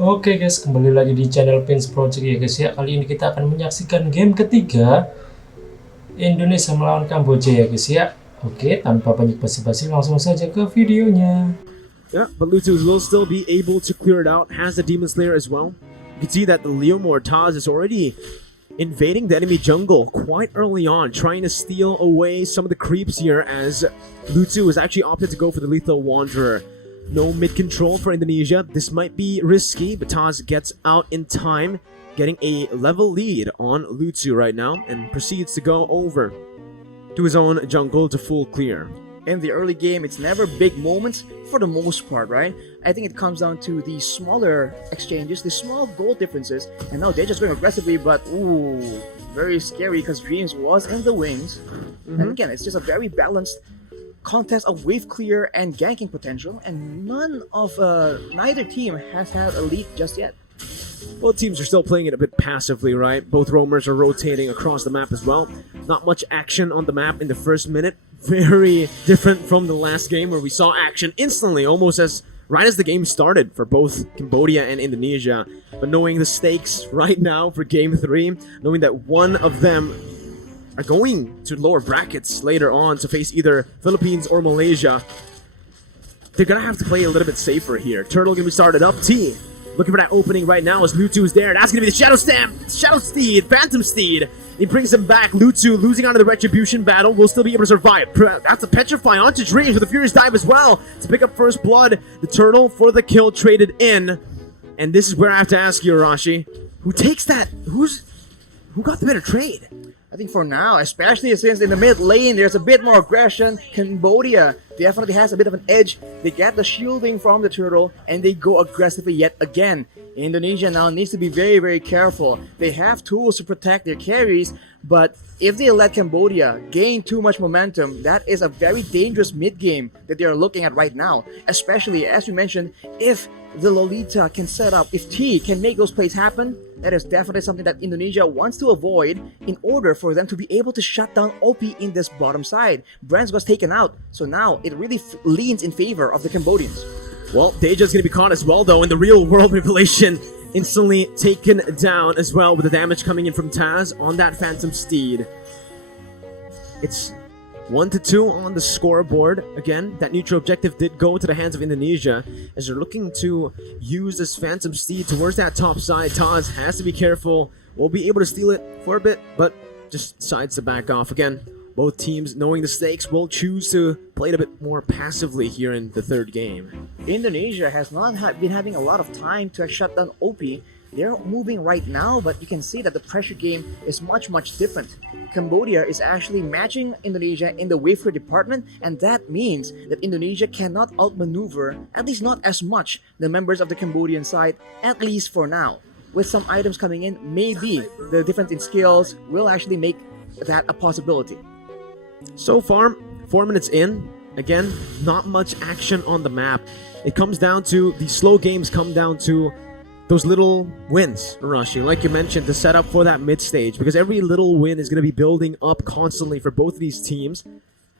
Oke guys, kembali lagi di channel Pins Project ya guys ya. Kali ini kita akan menyaksikan game ketiga Indonesia melawan Kamboja ya guys ya. Oke, tanpa banyak basa-basi langsung saja ke videonya. Yeah, but Lutu will still be able to clear it out, has the Demon Slayer as well. You can see that the Leo Mortaz is already invading the enemy jungle quite early on, trying to steal away some of the creeps here as Lutu has actually opted to go for the Lethal Wanderer. No mid-control for Indonesia. This might be risky, but Taz gets out in time, getting a level lead on Lutu right now, and proceeds to go over to his own jungle to full clear. In the early game, it's never big moments for the most part, right? I think it comes down to the smaller exchanges, the small goal differences, and now they're just going aggressively, but ooh, very scary because Dreams was in the wings. And again, it's just a very balanced contest of wave clear and ganking potential, and neither team has had a lead just yet. Both teams are still playing it a bit passively, right? Both roamers are rotating across the map as well. Not much action on the map in the first minute. Very different from the last game where we saw action instantly, almost right as the game started for both Cambodia and Indonesia. But knowing the stakes right now for Game 3, knowing that one of them are going to lower brackets later on to face either Philippines or Malaysia, they're gonna have to play a little bit safer here. Turtle gonna be started up. T looking for that opening right now as Lutu is there. That's gonna be the Shadow Steed, Phantom Steed. He brings him back. Lutu losing out of the Retribution battle will still be able to survive. That's a Petrify onto Dreams with a Furious Dive as well to pick up first blood. The Turtle for the kill traded in. And this is where I have to ask you, Arashi, who takes that? Who got the better trade? I think for now, especially since in the mid lane there's a bit more aggression, Cambodia definitely has a bit of an edge. They get the shielding from the Turtle and they go aggressively yet again. Indonesia now needs to be very, very careful. They have tools to protect their carries, but if they let Cambodia gain too much momentum, that is a very dangerous mid game that they are looking at right now. Especially, as we mentioned, if the Lolita can set up, if T can make those plays happen, that is definitely something that Indonesia wants to avoid in order for them to be able to shut down OP in this bottom side. Brands was taken out, so now it really leans in favor of the Cambodians. Well, Deja's going to be caught as well, though, in the real world revelation. Instantly taken down as well with the damage coming in from Taz on that Phantom Steed. It's 1-2 on the scoreboard. Again, that neutral objective did go to the hands of Indonesia as they're looking to use this Phantom Steed towards that top side. Taz has to be careful. We'll be able to steal it for a bit, but just decides to back off again. Both teams, knowing the stakes, will choose to play it a bit more passively here in the third game. Indonesia has not been having a lot of time to shut down OP. They're moving right now, but you can see that the pressure game is much different. Cambodia is actually matching Indonesia in the wave clear department, and that means that Indonesia cannot outmaneuver, at least not as much, the members of the Cambodian side, at least for now. With some items coming in, maybe the difference in skills will actually make that a possibility. So far, 4 minutes in, again, not much action on the map. It comes down to, the slow games come down to those little wins, Arashi, like you mentioned, to set up for that mid stage, because every little win is going to be building up constantly for both of these teams.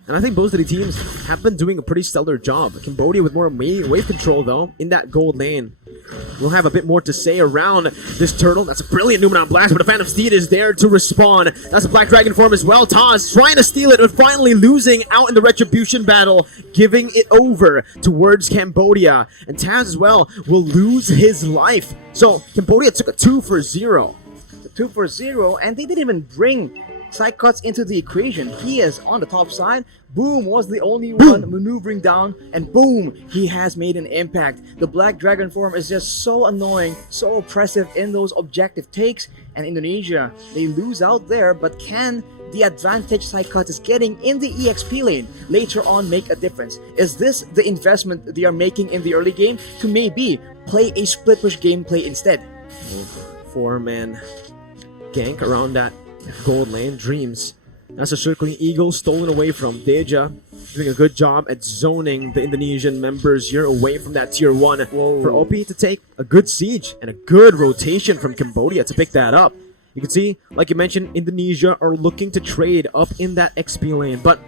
And I think both of the teams have been doing a pretty stellar job. Cambodia with more wave control, though, in that gold lane. We'll have a bit more to say around this Turtle. That's a brilliant Numenon Blast, but the Phantom Steed is there to respond. That's a Black Dragon form as well. Taz trying to steal it, but finally losing out in the Retribution battle, giving it over towards Cambodia. And Taz as well will lose his life. So Cambodia took a 2-0. The 2-0, and they didn't even bring side cuts into the equation. He is on the top side. Boom was the only one maneuvering down, and boom, he has made an impact. The Black Dragon form is just so annoying, so oppressive in those objective takes, and Indonesia, they lose out there, but can the advantage side cuts is getting in the EXP lane later on make a difference? Is this the investment they are making in the early game to maybe play a split push gameplay instead? 4-man gank around that gold lane. Dreams. That's a circling eagle stolen away from Deja. Doing a good job at zoning the Indonesian members here away from that tier 1. Whoa. For OP to take a good siege and a good rotation from Cambodia to pick that up. You can see, like you mentioned, Indonesia are looking to trade up in that XP lane, but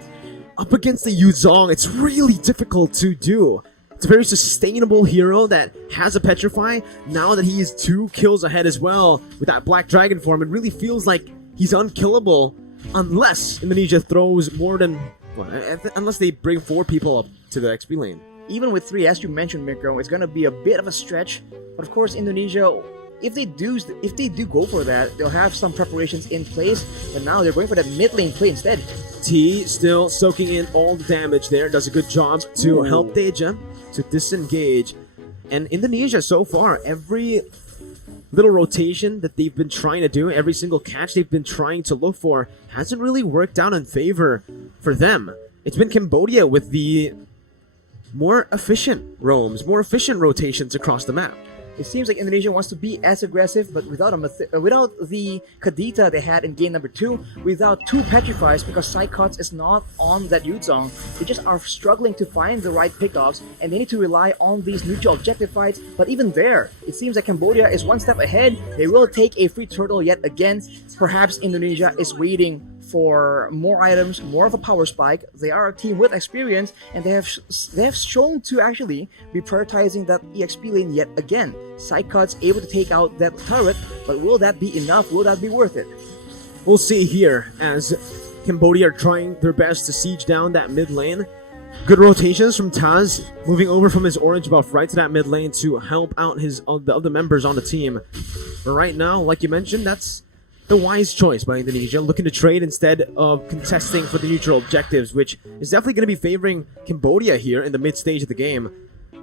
up against the Yuzong, it's really difficult to do. It's a very sustainable hero that has a Petrify. Now that he is 2 kills ahead as well with that Black Dragon form, it really feels like he's unkillable unless Indonesia throws more than... Well, unless they bring 4 people up to the XP lane. Even with 3, as you mentioned, Mikko, it's gonna be a bit of a stretch. But of course, Indonesia, if they do go for that, they'll have some preparations in place. But now they're going for that mid lane play instead. T still soaking in all the damage there. Does a good job to help Deja to disengage. And Indonesia so far, every little rotation that they've been trying to do, every single catch they've been trying to look for, hasn't really worked out in favor for them. It's been Cambodia with the more efficient roams, more efficient rotations across the map. It seems like Indonesia wants to be as aggressive, but without the Kadita they had in game number 2, without 2 Petrifies, because Psychots is not on that Yuzong. They just are struggling to find the right pickoffs, and they need to rely on these neutral objective fights. But even there, it seems like Cambodia is 1 step ahead. They will take a free turtle yet again. Perhaps Indonesia is waiting for more items, more of a power spike. They are a team with experience, and they have shown to actually be prioritizing that EXP lane yet again. Psychots able to take out that turret, but will that be enough? Will that be worth it? We'll see here as Cambodia are trying their best to siege down that mid lane. Good rotations from Taz, moving over from his orange buff right to that mid lane to help out the other members on the team. But right now, like you mentioned, that's the wise choice by Indonesia, looking to trade instead of contesting for the neutral objectives, which is definitely going to be favoring Cambodia here in the mid stage of the game.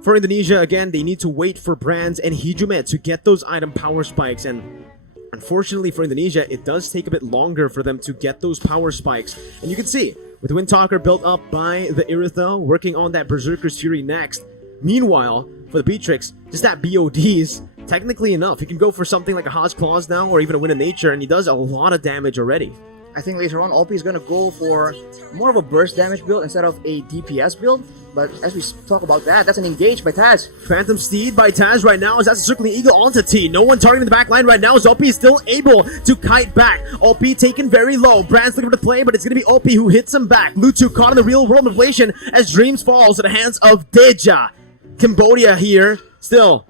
For Indonesia, again, they need to wait for Brands and Hijumet to get those item power spikes, and unfortunately for Indonesia, it does take a bit longer for them to get those power spikes. And you can see, with Windtalker built up by the Iritho, working on that Berserker's Fury next. Meanwhile, for the Beatrix, just that BODs, technically enough. He can go for something like a Haas Claws now, or even a Wind of Nature, and he does a lot of damage already. I think later on, Opie is going to go for more of a burst damage build instead of a DPS build. But as we talk about that, that's an engage by Taz. Phantom Steed by Taz right now as that's a circling eagle onto T. No one targeting the back line right now as OP is still able to kite back. OP taken very low. Brand's looking for the play, but it's going to be OP who hits him back. Lutu caught in the real world manipulation as Dreams falls to the hands of Deja. Cambodia here, still,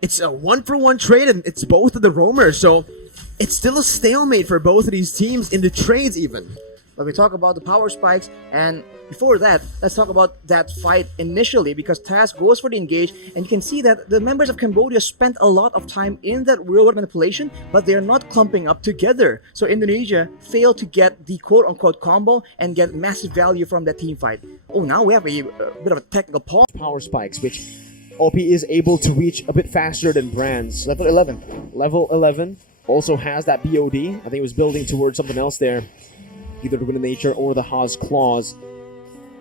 it's a 1-for-1 trade, and it's both of the roamers, so it's still a stalemate for both of these teams in the trades even. But we talk about the power spikes, and before that, let's talk about that fight initially, because Taz goes for the engage, and you can see that the members of Cambodia spent a lot of time in that real-world manipulation, but they're not clumping up together. So Indonesia failed to get the quote-unquote combo and get massive value from that team fight. Oh, now we have a bit of a technical pause. Power spikes, which OP is able to reach a bit faster than Brands. Level 11. Level 11 also has that BOD. I think it was building towards something else there. Either the Wind of Nature or the Haas Claws.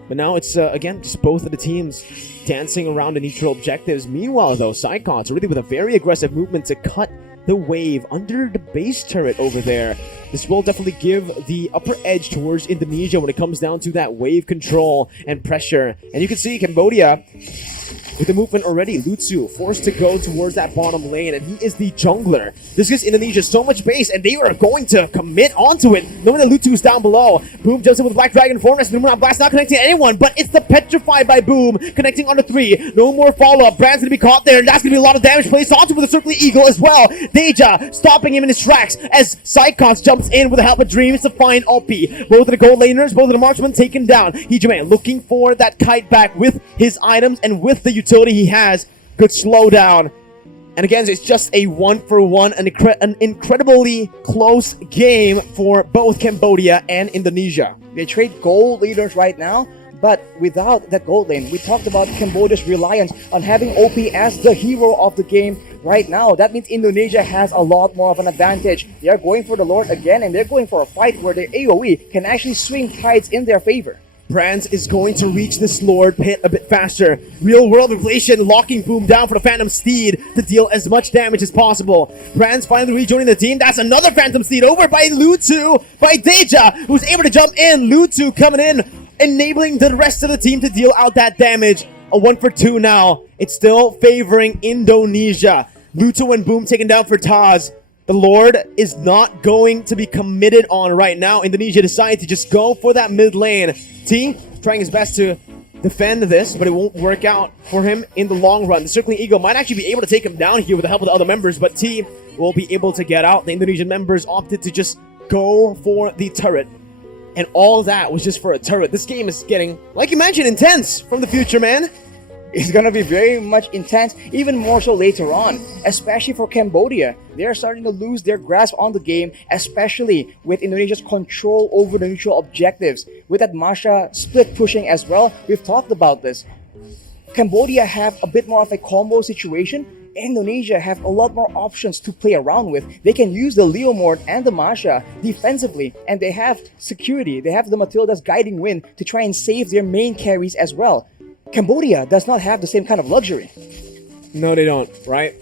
But now it's, again, just both of the teams dancing around the neutral objectives. Meanwhile, though, Psychots really with a very aggressive movement to cut the wave under the base turret over there. This will definitely give the upper edge towards Indonesia when it comes down to that wave control and pressure. And you can see Cambodia with the movement already. Lutsu forced to go towards that bottom lane, and he is the jungler. This gives Indonesia so much base, and they are going to commit onto it, knowing that Lutsu is down below. Boom jumps in with Black Dragon form. Blast not connecting to anyone, but it's the Petrify by Boom connecting onto 3. No more follow-up. Brand's gonna be caught there, and that's gonna be a lot of damage placed onto with the Circling Eagle as well. Deja stopping him in his tracks as Psychots jumps in with the help of Dreams to find OP. Both of the gold laners, both of the marksmen taken down. Hijume looking for that kite back with his items and with the utility he has. Good slowdown. And again, it's just a 1-for-1, an incredibly close game for both Cambodia and Indonesia. They trade gold leaders right now, but without that gold lane. We talked about Cambodia's reliance on having OP as the hero of the game right now. That means Indonesia has a lot more of an advantage. They are going for the Lord again, and they're going for a fight where the AoE can actually swing tides in their favor. Brands is going to reach this Lord pit a bit faster. Real world inflation locking Boom down for the Phantom Steed to deal as much damage as possible. Brands finally rejoining the team. That's another Phantom Steed over by Lutsu, by Deja, who's able to jump in. Lutsu coming in, enabling the rest of the team to deal out that damage. A 1-for-2 now. It's still favoring Indonesia. Lutsu and Boom taken down for Taz. The Lord is not going to be committed on right now. Indonesia decided to just go for that mid lane. T trying his best to defend this, but it won't work out for him in the long run. The Circling Eagle might actually be able to take him down here with the help of the other members, but T will be able to get out. The Indonesian members opted to just go for the turret. And all that was just for a turret. This game is getting, like you mentioned, intense from the future, man. It's gonna be very much intense, even more so later on, especially for Cambodia. They're starting to lose their grasp on the game, especially with Indonesia's control over the neutral objectives. With that Masha split pushing as well, we've talked about this. Cambodia have a bit more of a combo situation. Indonesia have a lot more options to play around with. They can use the Leomord and the Masha defensively, and they have security. They have the Matilda's Guiding Wind to try and save their main carries as well. Cambodia does not have the same kind of luxury. No, they don't, right?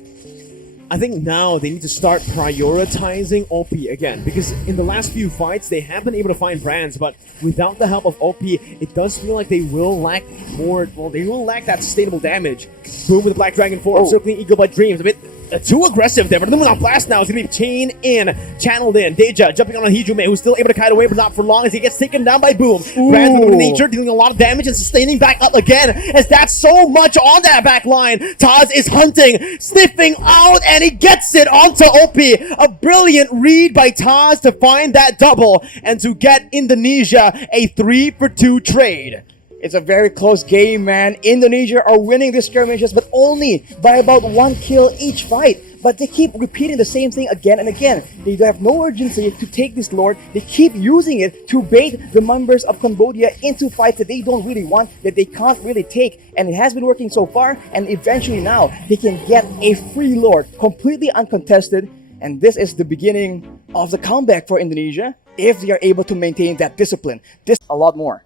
I think now they need to start prioritizing OP again, because in the last few fights they have been able to find brands, but without the help of OP, it does feel like they will lack more. Well, they will lack that sustainable damage. Boom with the Black Dragon form, Circling Eagle by Dreams, a bit too aggressive there, but the Moon Blast now is going to be chained in, channeled in. Deja jumping on Hijume, who's still able to kite away, but not for long as he gets taken down by Boom. Brands with nature dealing a lot of damage and sustaining back up again, as that's so much on that back line. Taz is hunting, sniffing out, and he gets it onto OP. A brilliant read by Taz to find that double and to get Indonesia a 3-for-2 trade. It's a very close game, man. Indonesia are winning these skirmishes, but only by about 1 kill each fight. But they keep repeating the same thing again and again. They have no urgency to take this Lord. They keep using it to bait the members of Cambodia into fights that they don't really want, that they can't really take. And it has been working so far, and eventually now they can get a free Lord, completely uncontested. And this is the beginning of the comeback for Indonesia, if they are able to maintain that discipline. This a lot more.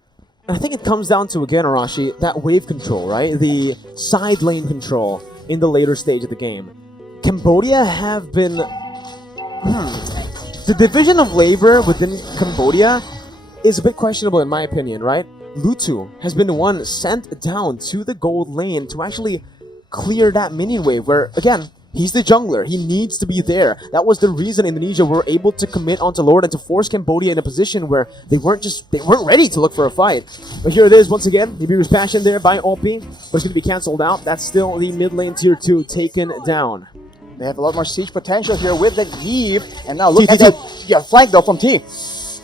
I think it comes down to, again, Arashi, that wave control, right? The side lane control in the later stage of the game. Cambodia have been... The division of labor within Cambodia is a bit questionable in my opinion, right? Lutu has been the one sent down to the gold lane to actually clear that minion wave where, again, he's the jungler. He needs to be there. That was the reason Indonesia were able to commit onto Lord and to force Cambodia in a position where they weren't ready to look for a fight. But here it is once again. Nibiru's passion there by OP, but it's going to be cancelled out. That's still the mid lane tier 2 taken down. They have a lot more siege potential here with the Eve. And now look at that flank though from T.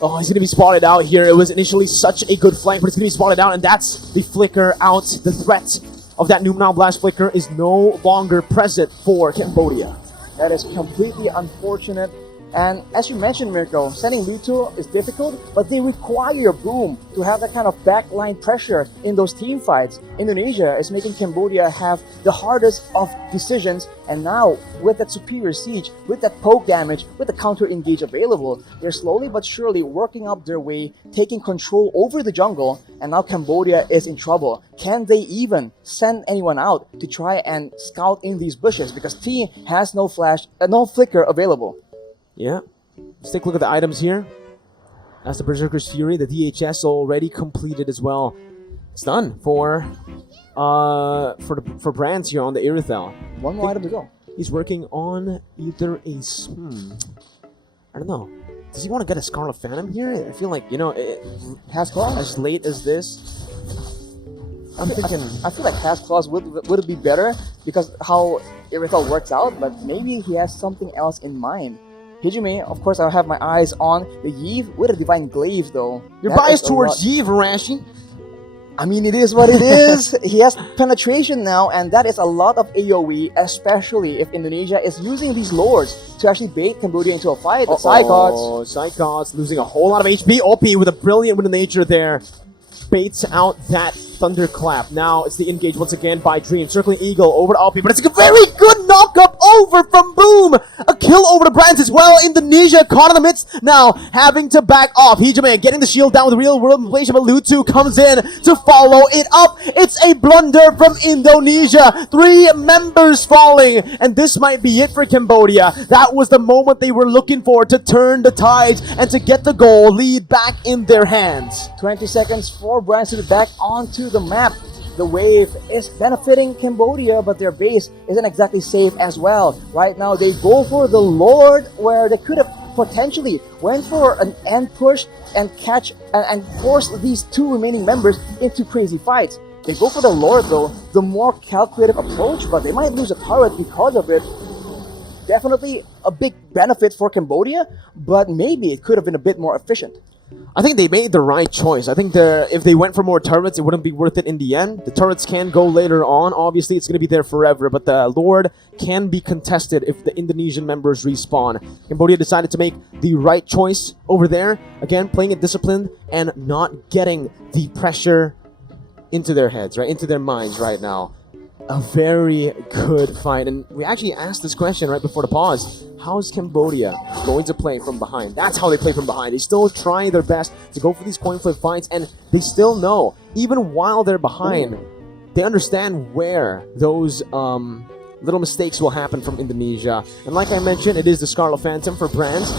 Oh, he's going to be spotted out here. It was initially such a good flank, but it's going to be spotted out, and that's the flicker out. The threat of that Noom Now Blast flicker is no longer present for Cambodia. That is completely unfortunate. And as you mentioned, Mirko, sending Luto is difficult, but they require Boom to have that kind of backline pressure in those team fights. Indonesia is making Cambodia have the hardest of decisions, and now with that superior siege, with that poke damage, with the counter engage available, they're slowly but surely working up their way, taking control over the jungle, and now Cambodia is in trouble. Can they even send anyone out to try and scout in these bushes? Because T has no flash, no flicker available. Yeah, let's take a look at the items here. That's the Berserker's Fury, the DHS already completed as well. It's done for brands here on the Irithel. One more item to go. He's working on either a I don't know. Does he want to get a Scarlet Phantom here? I feel like, you know, Has Claws? As late as this, I'm thinking. I feel like Has Claws would be better because how Irithel works out, but maybe he has something else in mind. Hijume, of course, I have my eyes on the Yeev with a Divine Glaive, though. You're biased towards Yeev, Arashi. I mean, it is what it is. He has penetration now, and that is a lot of AoE, especially if Indonesia is using these lords to actually bait Cambodia into a fight. Psychots losing a whole lot of HP. OP with a brilliant Wind of Nature there. Baits out that Thunderclap. Now it's the engage once again by Dream. Circling Eagle over to OP, but it's a very good knock-up over from Boom. A kill over to Brands as well. Indonesia caught in the midst, now having to back off. Hijume getting the shield down with the real world inflation, but Lutu comes in to follow it up. It's a blunder from Indonesia. 3 members falling, and this might be it for Cambodia. That was the moment they were looking for to turn the tides and to get the goal lead back in their hands. 20 seconds for Brands to be back onto the map. The wave is benefiting Cambodia, but their base isn't exactly safe as well. Right now, they go for the Lord, where they could have potentially went for an end push and catch and force these 2 remaining members into crazy fights. They go for the Lord though, the more calculated approach, but they might lose a turret because of it. Definitely a big benefit for Cambodia, but maybe it could have been a bit more efficient. I think they made the right choice. I think if they went for more turrets, it wouldn't be worth it in the end. The turrets can go later on. Obviously, it's going to be there forever, but the Lord can be contested if the Indonesian members respawn. Cambodia decided to make the right choice over there. Again, playing it disciplined and not getting the pressure into their heads, right? Into their minds right now. A very good fight. And we actually asked this question right before the pause. How is Cambodia going to play from behind? That's how they play from behind. They still try their best to go for these coin flip fights, and they still know, even while they're behind, they understand where those little mistakes will happen from Indonesia. And like I mentioned, it is the Scarlet Phantom for brands.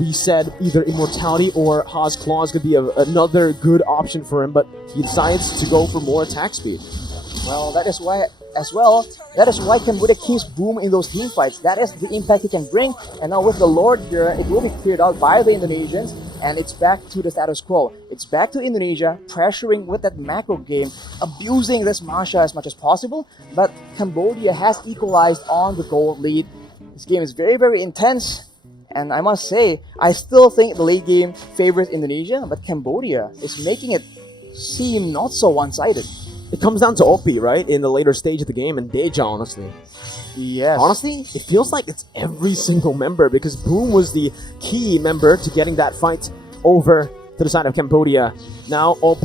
We said either Immortality or Haas Claws could be another good option for him, but he decides to go for more attack speed. Well, that is why, as well, that is why Cambodia keeps Boom in those team fights. That is the impact he can bring. And now with the Lord there, it will be cleared out by the Indonesians, and it's back to the status quo. It's back to Indonesia, pressuring with that macro game, abusing this Masha as much as possible, but Cambodia has equalized on the goal lead. This game is very, very intense, and I must say, I still think the late game favors Indonesia, but Cambodia is making it seem not so one-sided. It comes down to OP, right? In the later stage of the game, and Deja, honestly. Yes. Honestly, it feels like it's every single member, because Boom was the key member to getting that fight over to the side of Cambodia. Now, OP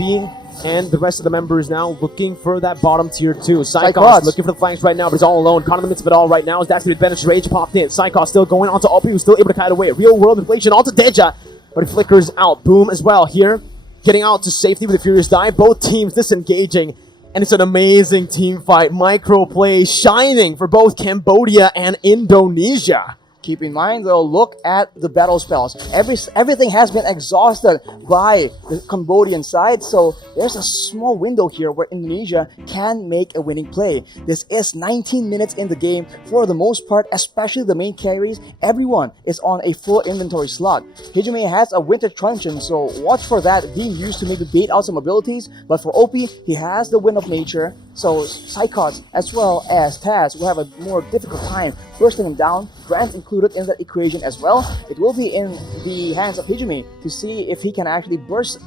and the rest of the members now looking for that bottom tier 2. Psychos looking for the flanks right now, but he's all alone. Caught in the midst of it all right now. As that's the advantage. Rage popped in. Psychos still going onto OP, who's still able to kite away. Real world inflation onto Deja, but he flickers out. Boom as well here, getting out to safety with a furious dive. Both teams disengaging. And it's an amazing team fight. Micro play shining for both Cambodia and Indonesia. Keep in mind though, look at the battle spells. Everything has been exhausted by the Cambodian side, so there's a small window here where Indonesia can make a winning play. This is 19 minutes in the game. For the most part, especially the main carries, everyone is on a full inventory slot. Hijime has a winter truncheon, so watch for that being used to maybe bait out some abilities, but for OP, he has the Wind of Nature, so Psychots as well as Taz will have a more difficult time bursting him down. Grant's included in that equation as well. It will be in the hands of Hijime to see if he can actually burst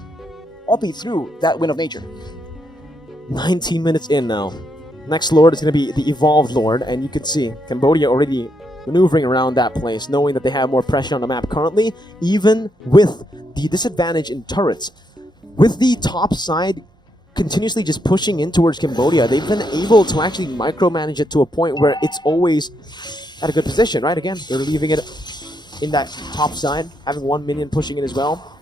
OP through that Wind of Nature. 19 minutes in now. Next Lord is going to be the Evolved Lord, and you can see Cambodia already maneuvering around that place, knowing that they have more pressure on the map currently, even with the disadvantage in turrets. With the top side continuously just pushing in towards Cambodia, they've been able to actually micromanage it to a point where it's always at a good position, right? Again, they're leaving it in that top side, having one minion pushing in as well.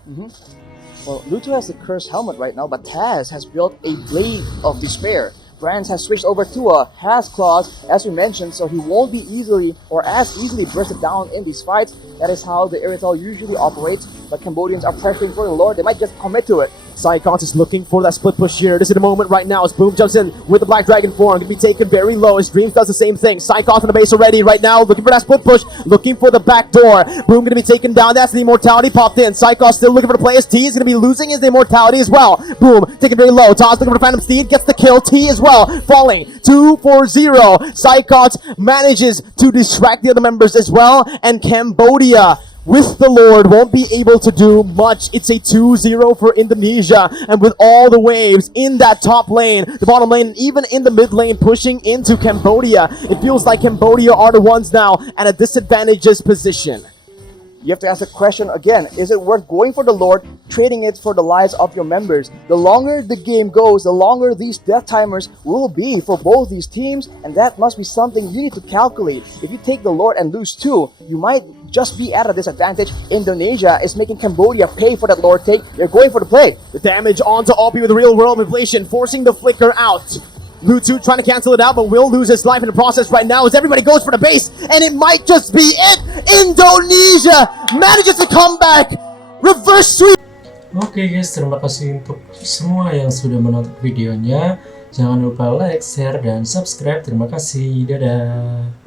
Well, Luto has the Cursed Helmet right now, but Taz has built a Blade of Despair. Brands has switched over to a Has Claws, as we mentioned, so he won't be easily or as easily bursted down in these fights. That is how the Irithel usually operates, but Cambodians are pressuring for the Lord. They might just commit to it. Psychons is looking for that split push here. This is the moment right now as Boom jumps in with the Black Dragon form. Going to be taken very low as Dreams does the same thing. Psychons on the base already right now, looking for that split push, looking for the back door. Boom going to be taken down. That's the Immortality popped in. Psychons still looking for the play as T is going to be losing his Immortality as well. Boom taken very low. Toss looking for Phantom Steed, gets the kill. T as well, falling 2-4-0. Psychons manages to distract the other members as well, and Cambodia with the Lord won't be able to do much. It's a 2-0 for Indonesia, and with all the waves in that top lane, the bottom lane, and even in the mid lane pushing into Cambodia, it feels like Cambodia are the ones now at a disadvantageous position. You have to ask the question again, is it worth going for the Lord, trading it for the lives of your members? The longer the game goes, the longer these death timers will be for both these teams, and that must be something you need to calculate. If you take the Lord and lose 2, you might just be at a disadvantage. Indonesia is making Cambodia pay for that Lord take. They're going for the play. The damage onto Alpi with the real world inflation, forcing the flicker out. Lutu trying to cancel it out, but will lose his life in the process right now as everybody goes for the base, and it might just be it. Indonesia manages to come back. Reverse sweep. Oke guys, terima kasih untuk semua yang sudah menonton videonya. Jangan lupa like, share, dan subscribe. Terima kasih. Dadah.